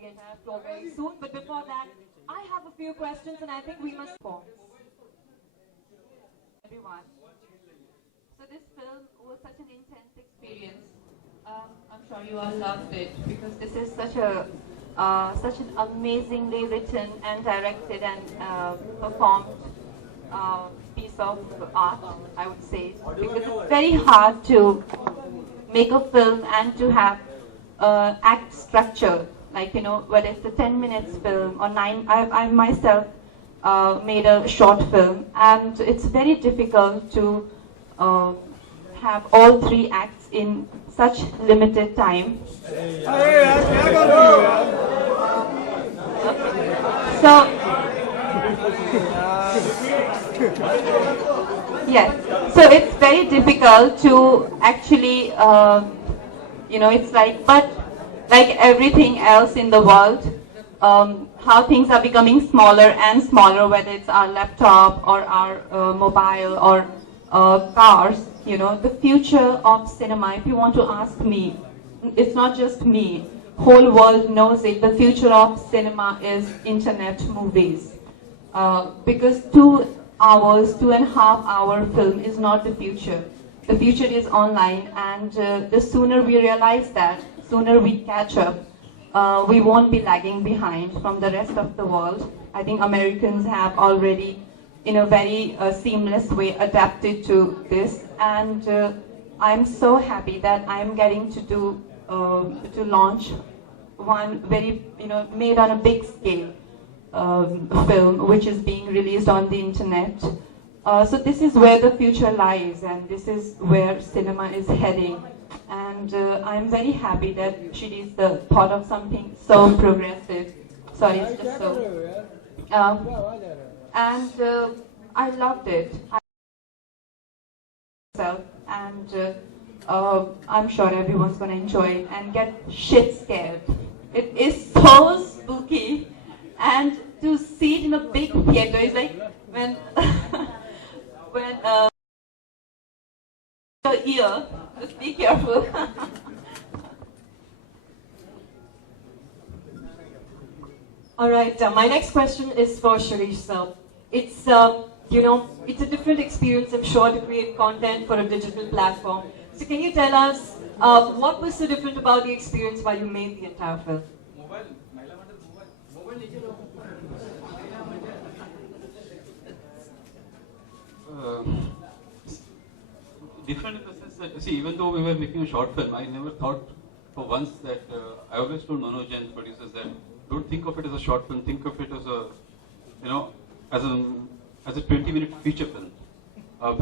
the entire floor very soon. But before that, I have a few questions and I think we must pause. Everyone. So this film was such an intense experience. I'm sure you all loved it because this is such an amazingly written and directed and performed piece of art, I would say, because it's very hard to make a film and to have act structure, like, you know, whether it's a 10 minutes film or 9. I myself made a short film, and it's very difficult to have all 3 acts in such limited time. So, yes, so it's very difficult to actually, you know, it's like, but like everything else in the world, how things are becoming smaller and smaller, whether it's our laptop or our mobile or cars, you know, the future of cinema, if you want to ask me, it's not just me, whole world knows it, the future of cinema is internet movies. Because 2 hours, 2.5 hour film is not the future. The future is online, and the sooner we realize that, sooner we catch up, we won't be lagging behind from the rest of the world. I think Americans have already, in a very seamless way, adapted to this, and I'm so happy that I'm getting to do, to launch one very, you know, made on a big scale film, which is being released on the internet. So this is where the future lies, and this is where cinema is heading. And I'm very happy that Shirish thought of something so progressive. Sorry, it's just so. And I loved it. And I'm sure everyone's going to enjoy it and get shit scared. It is so spooky, and to see it in a big theater is like when when your ear. Just be careful. All right. My next question is for Shirish, sir. It's you know, it's a different experience, I'm sure, to create content for a digital platform. So can you tell us what was so different about the experience while you made the entire film? Different in the sense that, see, even though we were making a short film, I never thought for once that, I always told Manoj and producers that don't think of it as a short film, think of it as a, you know, as a 20-minute feature film.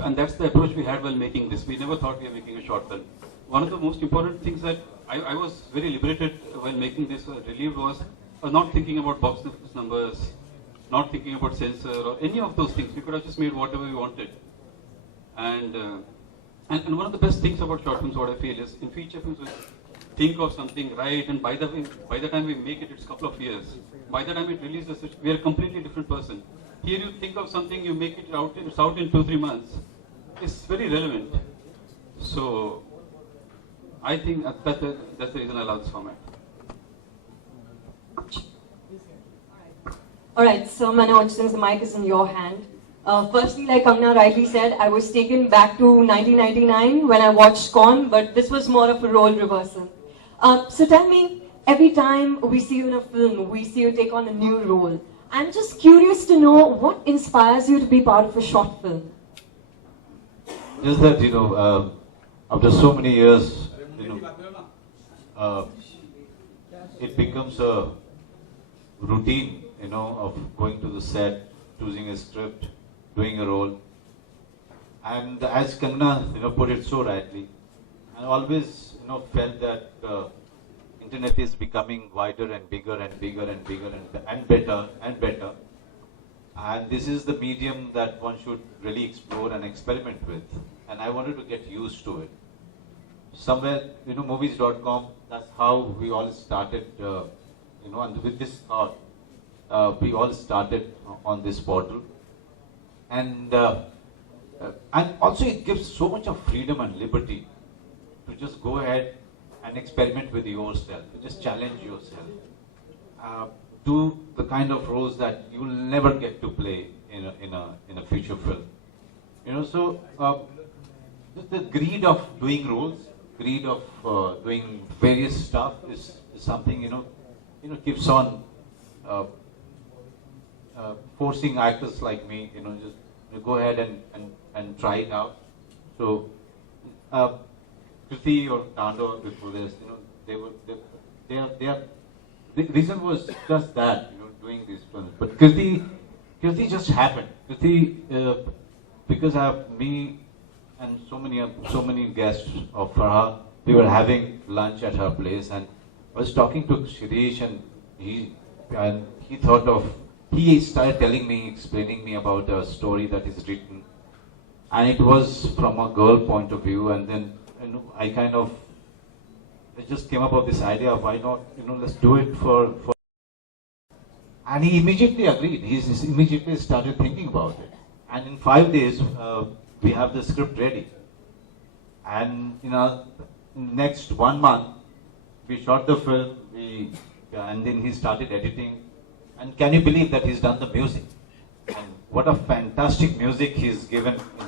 And that's the approach we had while making this. We never thought we were making a short film. One of the most important things that I was very liberated while making this, relieved, was not thinking about box office numbers, not thinking about censor or any of those things. We could have just made whatever we wanted. And one of the best things about short films, what I feel, is in feature films, we think of something, right, and by the time we make it, it's a couple of years. By the time it releases, we are a completely different person. Here you think of something, you make it out, it's out in 2-3 months. It's very relevant. So I think that's the reason I love this format. All right, so Manoj, since the mic is in your hand, firstly, like Kangana rightly said, I was taken back to 1999 when I watched Con, but this was more of a role reversal. So tell me, every time we see you in a film, we see you take on a new role. I'm just curious to know what inspires you to be part of a short film. Just that, you know, after so many years, you know, it becomes a routine, you know, of going to the set, choosing a script, doing a role. And as Kangana, you know, put it so rightly, I always, you know, felt that internet is becoming wider and bigger and bigger and bigger and better and better. And this is the medium that one should really explore and experiment with. And I wanted to get used to it. Somewhere, you know, movies.com, that's how we all started, you know, and with this thought, we all started on this portal. And also it gives so much of freedom and liberty to just go ahead and experiment with yourself, to just challenge yourself. do the kind of roles that you will never get to play in a feature film. So just the greed of doing roles, greed of doing various stuff is something keeps on forcing actors like me, just go ahead and try it out. So KRITI or Tando before this, they are. The reason was just that, doing these films. But KRITI just happened. KRITI, because I have me and so many guests of Farha, we were having lunch at her place, and I was talking to Shirish, and he started telling me, explaining me about a story that is written, and it was from a girl point of view, and then I just came up with this idea of why not, let's do it for and he immediately agreed. He immediately started thinking about it. And in 5 days, we have the script ready. And next 1 month, we shot the film, and then he started editing. And can you believe that he's done the music? And what a fantastic music he's given, in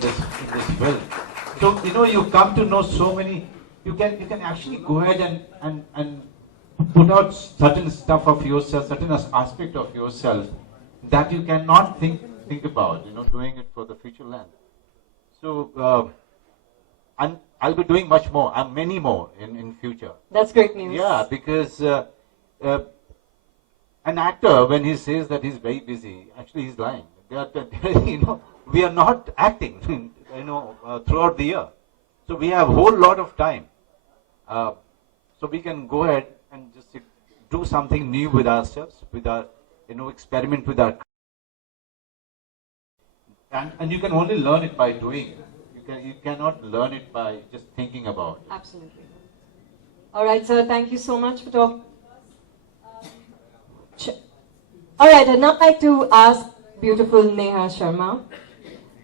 this film. So, you come to know so many. You can actually go ahead and put out certain stuff of yourself, certain aspect of yourself that you cannot think about, doing it for the future length. So, and I'll be doing much more, and many more in future. That's great news. Yeah, because an actor, when he says that he's very busy, actually he's lying. We are not acting, throughout the year. So we have a whole lot of time. So we can go ahead and just do something new with ourselves, with our, experiment with our. And you can only learn it by doing. You cannot learn it by just thinking about it. Absolutely. All right, sir. Thank you so much for talking. All right, I'd now like to ask beautiful Neha Sharma.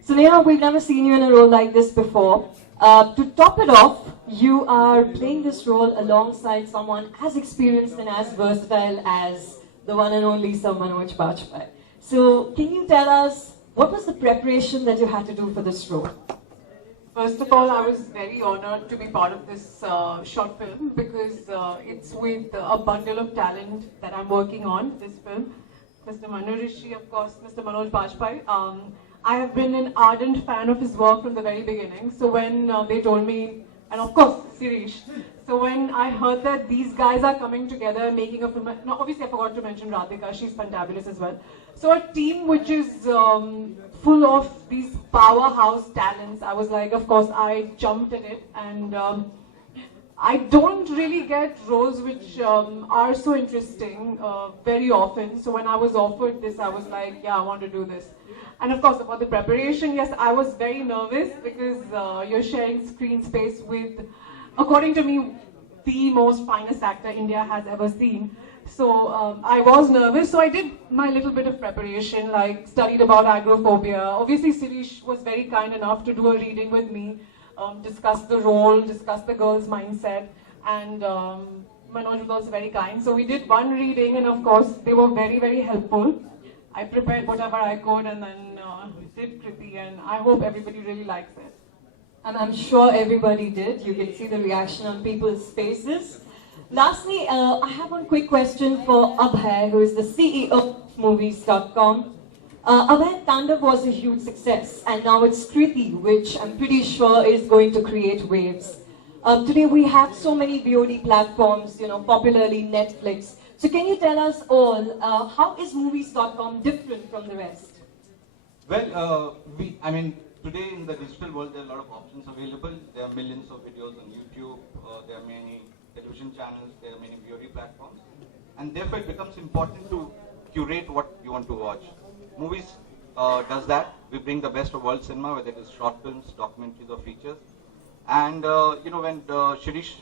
So Neha, we've never seen you in a role like this before. To top it off, you are playing this role alongside someone as experienced and as versatile as the one and only Sir Manoj Bajpai. So can you tell us, what was the preparation that you had to do for this role? First of all, I was very honored to be part of this short film because it's with a bundle of talent that I'm working on, this film. Mr. Manoj, of course, Mr. Manoj Bajpai. I have been an ardent fan of his work from the very beginning. So when they told me, and of course, Shirish. So when I heard that these guys are coming together, making a film, no, obviously I forgot to mention Radhika, she's fantabulous as well. So a team which is full of these powerhouse talents, I was like, of course, I jumped at it. And I don't really get roles which are so interesting very often. So when I was offered this, I was like, yeah, I want to do this. And of course, about the preparation, yes, I was very nervous because you're sharing screen space with, according to me, the most finest actor India has ever seen. So I was nervous, so I did my little bit of preparation, like studied about agoraphobia. Obviously, Shirish was very kind enough to do a reading with me, discuss the role, discuss the girl's mindset, and Manoj was also very kind. So we did one reading, and of course, they were very, very helpful. I prepared whatever I could and then did KRITI, and I hope everybody really likes it. And I'm sure everybody did. You can see the reaction on people's faces. Lastly, I have one quick question for Abhay, who is the CEO of movies.com. Abhay, Tandav was a huge success, and now it's KRITI, which I'm pretty sure is going to create waves. Today we have so many VOD platforms, popularly Netflix. So can you tell us all, how is movies.com different from the rest? Well, today in the digital world, there are a lot of options available. There are millions of videos on YouTube. There are many television channels. There are many VOD platforms. And therefore, it becomes important to curate what you want to watch. Movies does that. We bring the best of world cinema, whether it is short films, documentaries, or features. And when Shirish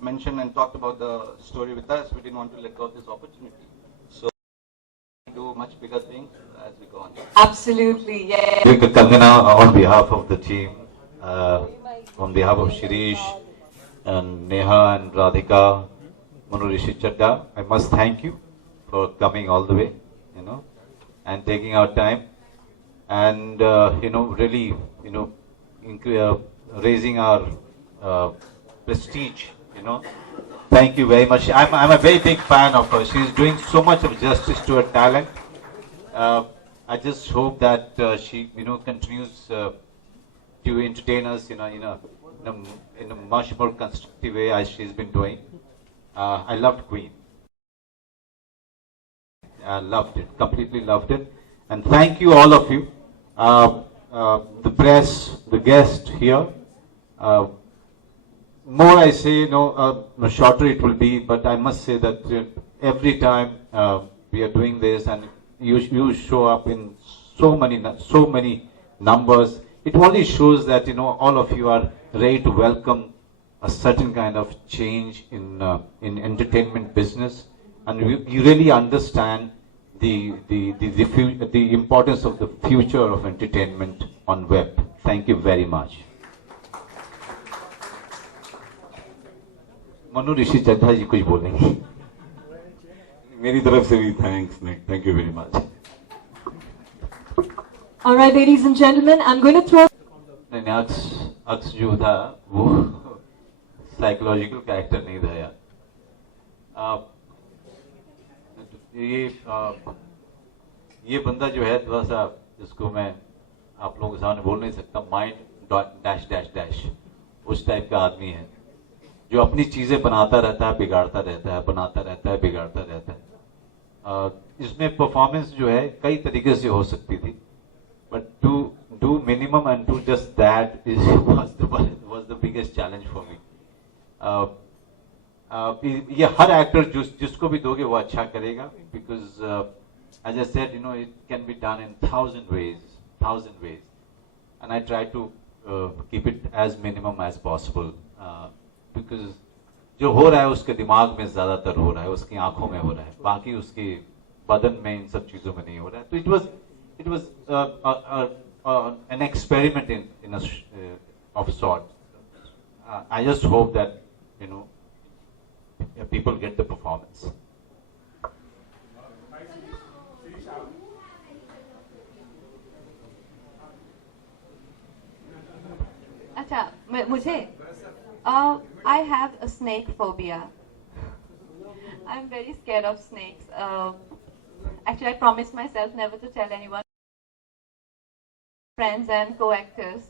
mentioned and talked about the story with us, we didn't want to let go of this opportunity. So we do much bigger things as we go on. Absolutely, yeah. Kangana, on behalf of the team, on behalf of Shirish and Neha and Radhika, Manoj Chadda, I must thank you for coming all the way, and taking our time, and really, raising our prestige, Thank you very much. I'm a very big fan of her. She's doing so much of justice to her talent. I just hope that she, continues to entertain us, in a much more constructive way as she's been doing. I loved Queen. I loved it, completely loved it. And thank you, all of you, the press, the guest here. More I say, shorter it will be, but I must say that every time we are doing this and you show up in so many numbers, it only shows that all of you are ready to welcome a certain kind of change in entertainment business, and you really understand the importance of the future of entertainment on web. Thank you very much. Manu ऋषि चड्ढा जी कुछ बोलेंगे. मेरी तरफ से भी thank you very much. All right, ladies and gentlemen, I'm going to throw. अक्स जो था वो psychological character नहीं था यार. ये बंदा जो है थोड़ा सा, जिसको मैं आप लोगों के सामने बोल नहीं सकता, माइंड डैश डैश डैश उस टाइप का आदमी है, जो अपनी चीजें बनाता रहता है, बिगाड़ता रहता है, बनाता रहता है, बिगाड़ता रहता है. इसमें परफॉर्मेंस जो है कई तरीके से हो सकती थी, but to do minimum and to just that was the biggest challenge for me. ये हर एक्टर जिसको भी दोगे वो अच्छा करेगा, because as I said, it can be done in thousand ways, and I try to keep it as minimum as possible. Because जो हो रहा है उसके दिमाग में ज्यादातर हो रहा है, उसकी आंखों में हो रहा है, बाकी उसके बदन में इन सब चीजों में नहीं हो रहा है. तो it was an experiment in a of sort. I just hope that people get the performance. अच्छा, मुझे I have a snake phobia. I'm very scared of snakes. Actually, I promised myself never to tell anyone. Friends and co-actors,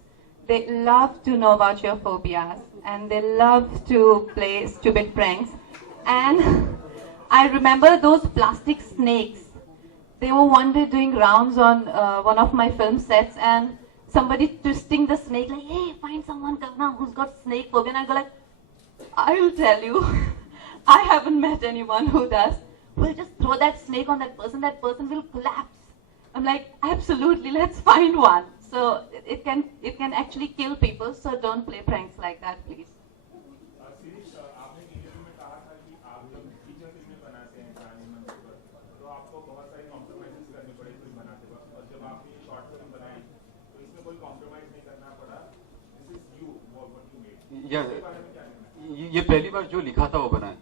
they love to know about your phobias, and they love to play stupid pranks. And I remember those plastic snakes. They were one day doing rounds on one of my film sets, and somebody twisting the snake like, hey, find someone, Kangana, who's got snake phobia. And I go like, I will tell you, I haven't met anyone who does. We'll just throw that snake on that person will collapse. I'm like, absolutely, let's find one. So it can actually kill people, so don't play pranks like that, please. Shirish, आपने interview में कहा था कि आप जब feature फिल्में बनाते हैं कहानी मंच पर, तो आपको बहुत सारी कॉम्प्रोमाइजेस करने पड़े फिल्म बनाते वक्त, और जब आपने ये शॉर्ट फिल्म बनाई तो इसमें कोई कॉम्प्रोमाइज नहीं करना पड़ा. This is you what you made. ये पहली बार जो लिखा था वो बना है.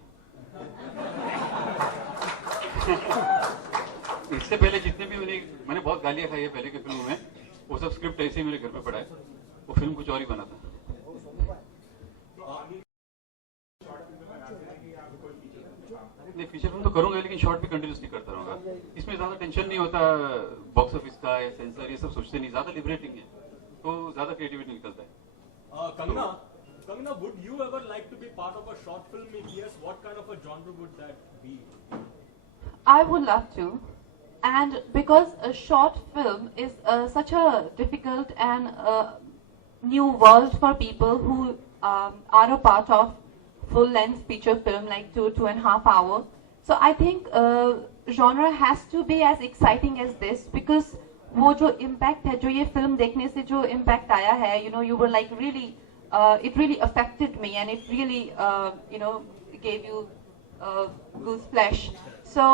इससे पहले जितने भी मैंने बहुत गालियां खाई है पहले की फिल्मों में, वो सब स्क्रिप्ट ऐसे ही मेरे घर पे पड़ा है. वो फिल्म कुछ और ही बना था. नहीं, फीचर फिल्म तो करूंगा, लेकिन शॉर्ट भी कंटिन्यूसली करता रहूंगा. इसमें ज्यादा टेंशन नहीं होता बॉक्स ऑफिस का या सेंसर, ये सब सोचते नहीं, ज्यादा लिबरेटिंग है, तो ज्यादा क्रिएटिविटी निकलता है. Kangana, would you ever like to be part of a short film? If yes, what kind of a genre would that be? I would love to. And because a short film is such a difficult and new world for people who are a part of full-length feature film, like 2.5 hours. So I think genre has to be as exciting as this, because वो जो impact है, जो ये film देखने से जो impact आया है, you were like really, it really affected me, and it really, gave you goose flesh. So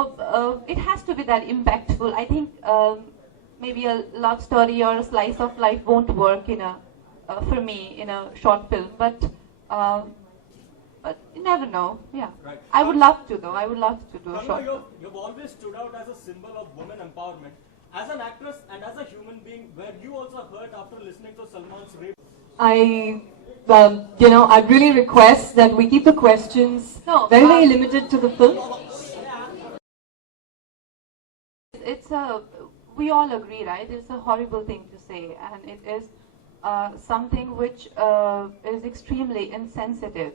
it has to be that impactful. I think maybe a love story or a slice of life won't work for me in a short film. But But you never know. Yeah. Right. I would love to though. I would love to do a Kangana, short film. you've always stood out as a symbol of women empowerment. As an actress and as a human being, were you also hurt after listening to Salman's rape? I'd really request that we keep the questions very limited to the film. We all agree, right? It's a horrible thing to say, and it is something which is extremely insensitive.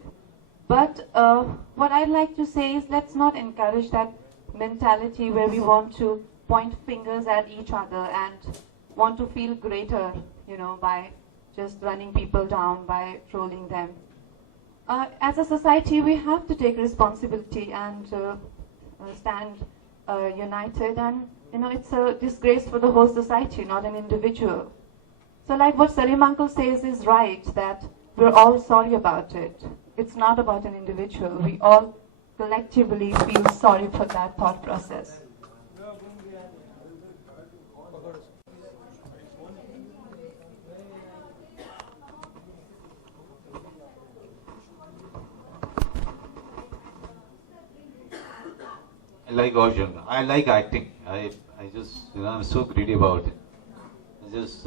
But what I'd like to say is, let's not encourage that mentality where we want to point fingers at each other and want to feel greater, by just running people down, by trolling them. As a society, we have to take responsibility and stand united, and it's a disgrace for the whole society, not an individual. So like what Salim uncle says is right, that we're all sorry about it. It's not about an individual. We all collectively feel sorry for that thought process. I like all genre. I like acting. I just, I'm so greedy about it.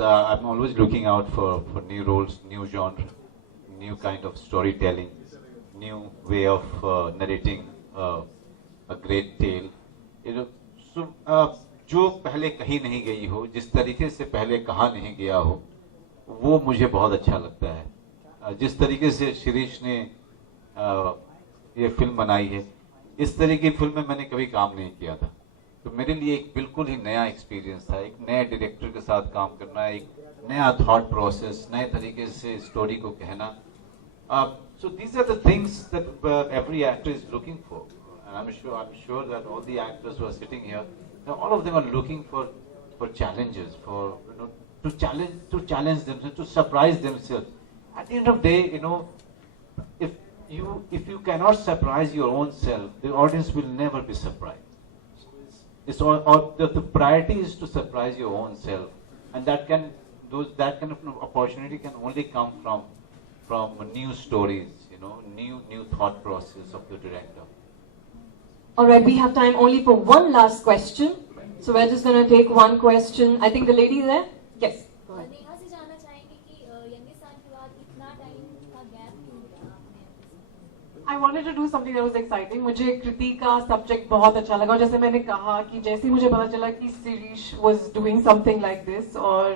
I'm always looking out for new roles, new genre, new kind of storytelling, new way of narrating a great tale. So जो पहले कहीं नहीं गई हो, जिस तरीके से पहले कहा नहीं गया हो, वो मुझे बहुत अच्छा लगता है. जिस तरीके से शिरीष ने ये फिल्म बनाई है, इस तरह की फिल्म में मैंने कभी काम नहीं किया था, तो मेरे लिए एक बिल्कुल ही नया एक्सपीरियंस था. एक नए डायरेक्टर के साथ काम करना, एक नया थॉट प्रोसेस, नए तरीके से स्टोरी को कहना. So these are the things that every actor is looking for, and I'm sure that all the actors who are sitting here, all of them are looking for challenges, to challenge themselves, to surprise themselves. At the end of the day, if you cannot surprise your own self, the audience will never be surprised. The priority is to surprise your own self, and that kind of opportunity can only come from new stories, new thought process of the director. All right, we have time only for one last question, so we're just going to take one question. I think the lady there. Yes. Go ahead. Neha से जानना चाहेंगे कि यंगिस्तान के बाद इतना time का gap क्यों लिया आपने? I wanted to do something that was exciting. मुझे कृति का सब्जेक्ट बहुत अच्छा लगा, और जैसे मैंने कहा कि जैसे ही मुझे पता चला कि Shirish was doing something like this, और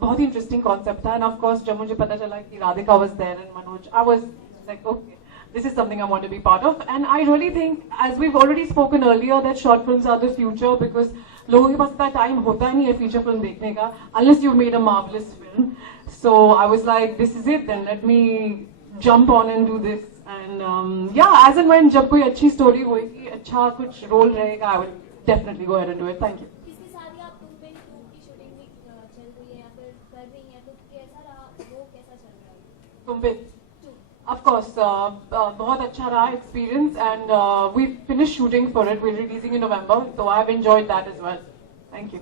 बहुत ही इंटरेस्टिंग कॉन्सेप्ट था, and of course जब मुझे पता चला कि Radhika was there and Manoj, I was like, okay, this is something I want to be part of. And I really think, as we've already spoken earlier, that short films are the future, because लोगों के पास इतना time होता नहीं है feature film देखने का, unless you've made a marvelous film. So I was like, this is it, then let me jump on and do this. And yeah, as and when जब कोई अच्छी स्टोरी होगी, अच्छा कुछ रोल रहेगा, I will definitely go ahead and do it. Thank you. इसके साथ ही आप कुंबर 2 की शूटिंग भी चल रही है या फिर कर रही हैं, तो कैसा रहा, वो कैसा चल रहा है? कुंबर 2, of course, बहुत अच्छा रहा experience, and we finished shooting for it. We're releasing in November, so I've enjoyed that as well. Thank you.